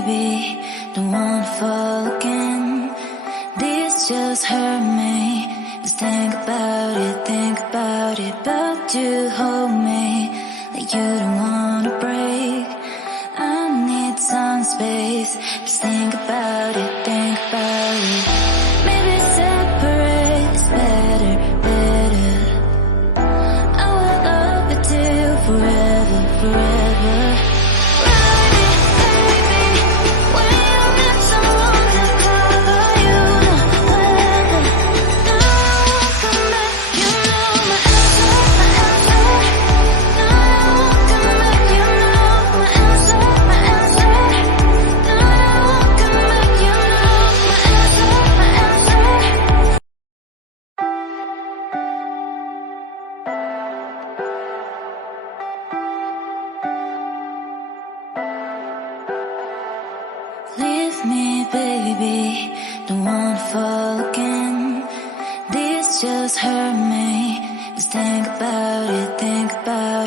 baby, don't wanna fall again. This just hurt me. Just think about it, but you hold me like you don't wanna break. I need some space. Just think about it, maybe separate is better, better. I will love you till forever, forever. Leave me, baby, don't wanna fall again. This just hurt me. Just think about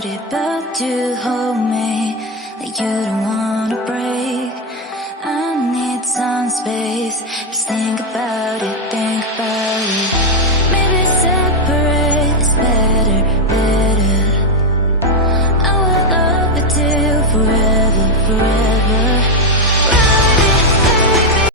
it, but you hold me like you don't want